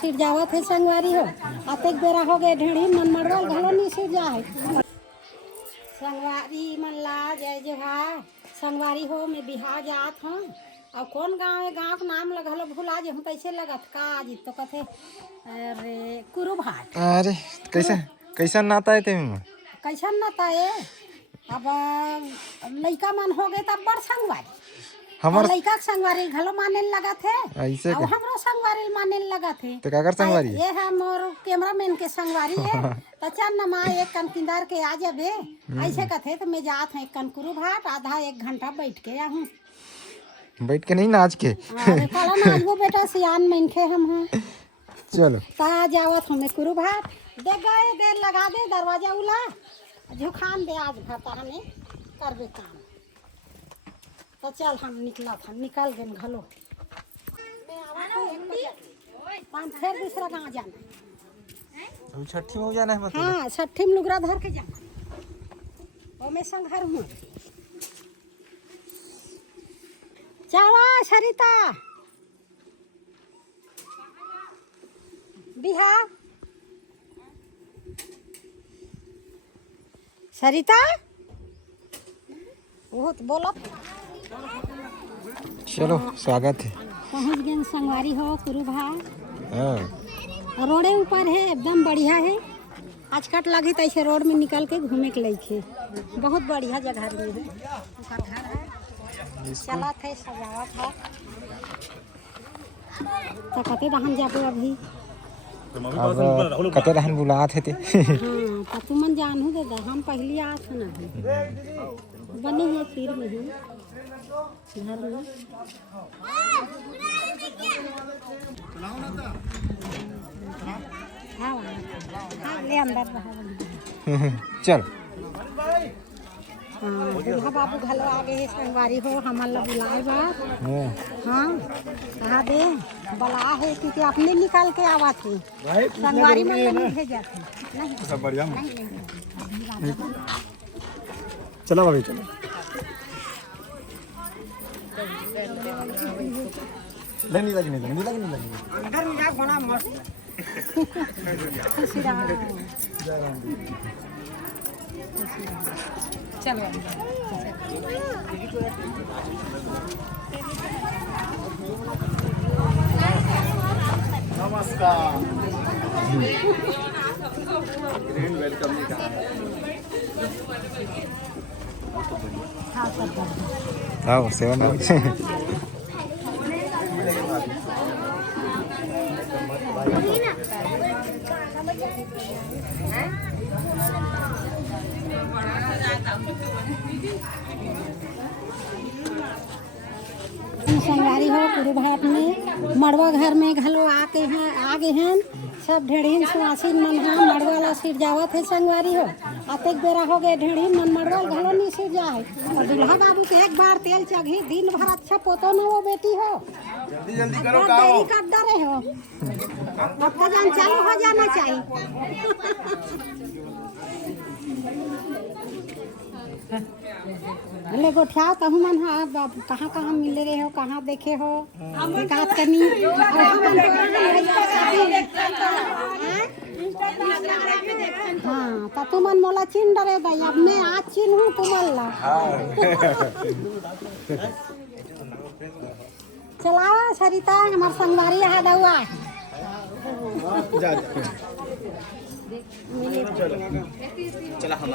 Seat जावत है संगवारी हो अतेक बेरा हो गए ढेड़ी मन मड़वल घलो नहीं सीट जा है संगवारी मन ला जय जोहार। संगवारी हो मैं बिहार जात हूँ और कौन गाँव है गाँव का नाम लगल भूला जे हम कैसे लगत का आज तो कथे अरे कुरु भाट। अरे कैसे कैसा नाता है तेम कैसा नाता है अब लड़का मन हो गए तब बड़ संगवारी हमार लड़का संगवारी घलो माने लगा थे ऐसे और हमरो संगवारी माने लगा थे तो काकर संगवारी ये है मोर कैमरामैन के संगवारी है तो चल न माँ एक कन किंदार के आ जाबे ऐसे कथे तो मैं जात हूँ एक कन कुरु भाट आधा एक घंटा बैठ के आहूँ बैठ के नहीं नाच के कला नाचबो बेटा सियान मनखे हम हैं चलो ता जावत हमें कुरु भाट दे गए देर लगा दे दरवाजा उला झुकान दे आज भरता हमें करबे काम तो चल हम निकला था निकल गए घलो फिर दूसरा गाँव जाना अभी छठी में जाना है मतलब हाँ छठी में लुगरा धर के जाना वो मैं संघर हूँ चावा सरिता बिहार सरिता बहुत बोलो चलो स्वागत है पहुँच गए संगवारी हो कुरु भाई हाँ रोडे ऊपर है एकदम बढ़िया है आज कट लगी तो ऐसे रोड में निकल के घूमे के लिए बहुत बढ़िया जगह में है घर है चला थे सजावट है तो कते रहन जाबो अभी अब कते रहन बुलात है ते हाँ तो तुमन जानू दे हम पहली आत ना बने हैं तीर में है घर में हाँ हाँ ले अंदर रहा चल हाँ दूल्हा बाबू घलो आगे है संगवारी हो हमारे ला बुलाए बात हाँ कहा दे बला है क्योंकि अपने निकाल के आवा थे संगवारी में नहीं भेजा थे सब बढ़िया चलो भाभी चलो लगनी लगनी लगनी लगनी लगनी अंदर में जा घोड़ा मस्त खुशी रहा चलो नमस्कार वेलकम आओ सेवा में संगवारी हो कुरु भाट में मड़वा घर में घलो आगे हैं सब ढेड़ीन सुआसीन मन हाँ मड़वा ला सीट जावत है संगवारी हो अतेक बेरा हो गए ढेड़ीन मन मड़वा घलो नहीं सीट जा है और दुल्हा बाबू के एक बार तेल चघी दिन भर अच्छा पोतो न वो बेटी हो जल्दी जल्दी करो देरी कर डरे हो अब तो जान चालू हो जाना चाहिए ले गोठिया कहूँ मन हाँ कहाँ कहाँ मिले रहे हो कहाँ देखे हो बात करनी हाँ तो तुमन मोला चिन्ह डरे गई अब मैं आज चिन्ह हूँ तुमन ला चलाओ सरिता हमार संगवारी याद हुआ चला हम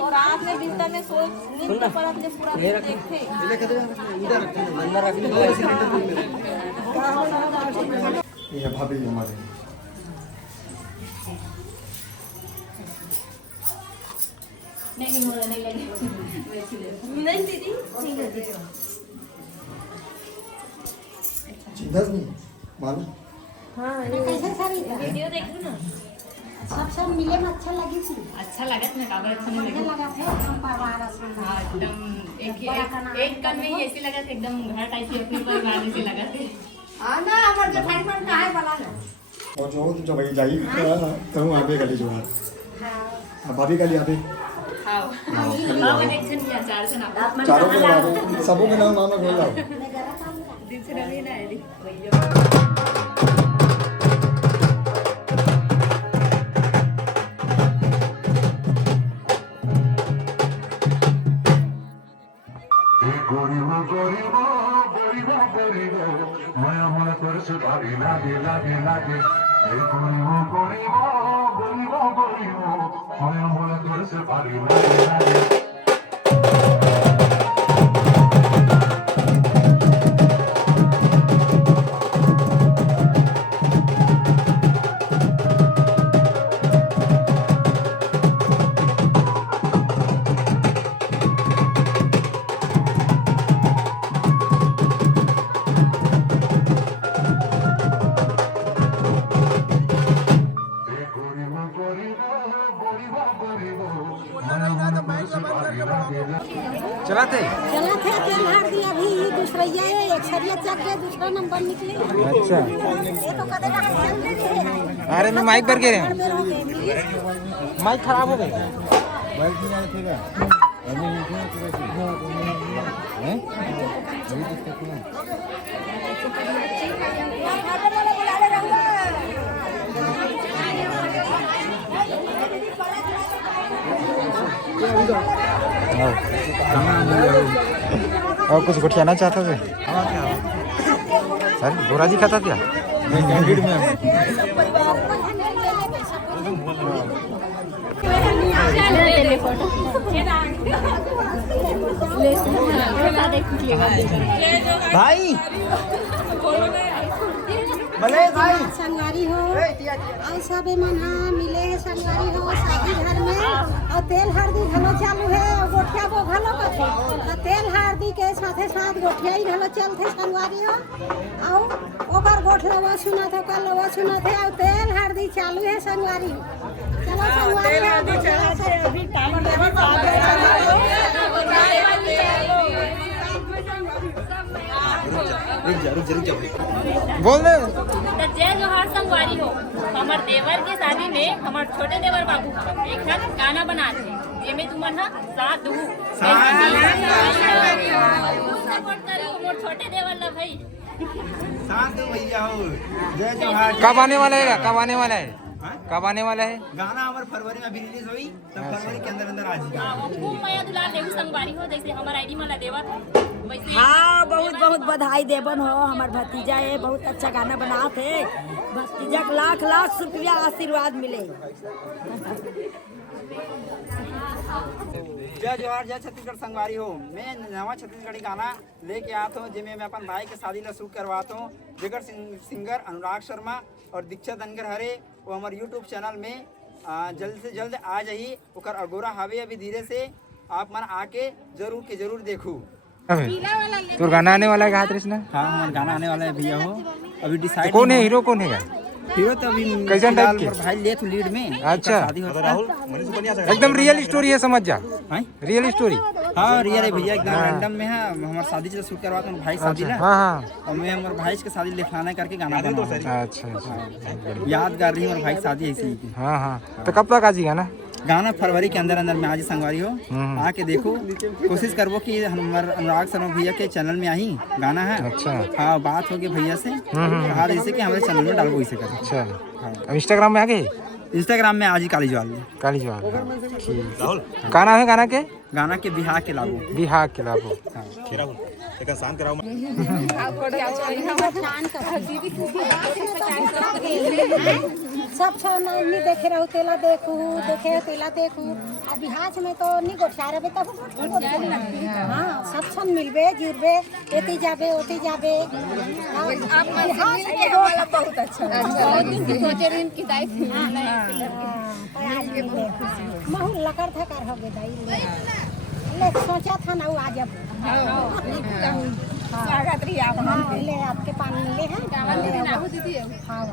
और आपने बिस्तर में सो नींद पर अपने पूरा देखते ये भाभी हमारे नहीं हो रहा नहीं लगे नहीं दीदी चिंता नहीं मालूम हाँ कैसे सरिता वीडियो देखो ना सब मिले में अच्छा लगी थी अच्छा लगा था काबर अच्छा नहीं मुझे लगा था हम परिवार संग हाँ एकदम एक कन में ही ऐसे लगा था एकदम घर टाइप से अपने परिवार से लगा थे ना हमारे जेठानी मन काहे वाला है और जो भाई जाई तो वहाँ पे गली जो है हाँ भाभी गली यहाँ पे हाँ हाँ एक जन या चार जन आप चारों के नाम सबों के नाम मामा बोल रहा हूँ चलाते चला थे तेल हार दिया अभी दूसरैया है एक सरिया चक के दूसरा नंबर निकले। अच्छा ये तो कदे का चल रही है। अरे मैं माइक पर कह रहे हर बेर हो गए मिली। हैं माइक खराब हो गई और कुछ गुठियाना चाहता थे सर गोरा जी खाता क्या भाई भले भाई संगवारी हो और सब मन हाँ मिले है संगवारी हो शादी घर में और तेल हल्दी घलो चालू है और गोठिया वो घलो करते और तेल हल्दी के साथे साथ गोठिया ही घलो चलते संगवारी हो और ओकर गोठ लवा सुना था कल लवा सुना थे और तेल हल्दी चालू है संगवारी हो चलो संगवारी अभी बोल दे तो जय जोहार संगवारी हो हमार देवर के शादी में हमार छोटे देवर बाबू एक साथ गाना बना थे ये में तुमन ना साथ दू सपोर्ट करो मोर छोटे देवर ला भाई साथ दो भैया हो जय जोहार। कब आने वाला है कब आने वाला है कब आने वाला है गाना हमारे फरवरी में अभी रिलीज हुई तब फरवरी के अंदर अंदर आ जाएगा। खूब माया दुलार देव संगवारी हो जैसे हमार आईडी वाला देवा था वैसे हाँ बहुत बहुत बधाई देवन हो हमार भतीजा है बहुत अच्छा गाना बनाते है भतीजा को लाख लाख रुपया आशीर्वाद मिले। जय जोहार जय छत्तीसगढ़ संगवारी हो मैं नवा छत्तीसगढ़ी गाना लेके आता हूँ जिसमें मैं अपन भाई के शादी ला शूट करवाता हूँ जेकर सिंगर अनुराग शर्मा और दीक्षा धनगर हरे वो हमारे यूट्यूब चैनल में जल्द से जल्द आ जाही ओकर अगोरा हावे अभी धीरे से आप मन आके जरूर के जरूर देखू। तो गाना आने वाला है कहा कृष्णा हाँ हमारा गाना आने वाला है भैया हो अभी डिसाइड कौन है हीरो कौन है हीरो तो अभी कैसन टाइप के? भाई ले तो लीड में अच्छा। शादी होता है एकदम रियल स्टोरी है समझ जा हाँ? रियल स्टोरी हाँ रियल है भैया एकदम रैंडम में है हमारे शादी से शूट करवाता हूँ भाई शादी ना हाँ हाँ और मैं हमारे भाई के शादी लिखाना करके गाना बना अच्छा यादगार रही हमारे भाई की शादी ऐसी ही थी। हाँ हाँ तो कब तक आ जाएगा ना गाना फरवरी के अंदर अंदर में आज संगवारी हो आके देखो कोशिश करबो कि हमारे अनुराग शर्मा भैया के चैनल में आई गाना है। अच्छा हाँ बात हो गई भैया से कहा जैसे कि हमारे चैनल में डालबो इसे कर। अच्छा अब इंस्टाग्राम में आ गए इंस्टाग्राम में आज ही काली जवाल काली जवाब ठीक गाना है गाना के गाना के बिहार के लागू बिहार के लाभो सब नहीं देखे रहू तेला देखू देखे तेला देखू अब बिहार में तो नहीं गोठिया रहे तो हाँ सब छन मिलबे जुड़बे एती जाबे ओती जाबे बहुत अच्छा महू लकर था कर हो गए ले सोचा था ना वो आ जब स्वागत रही आप ले आपके पानी ले हैं हाँ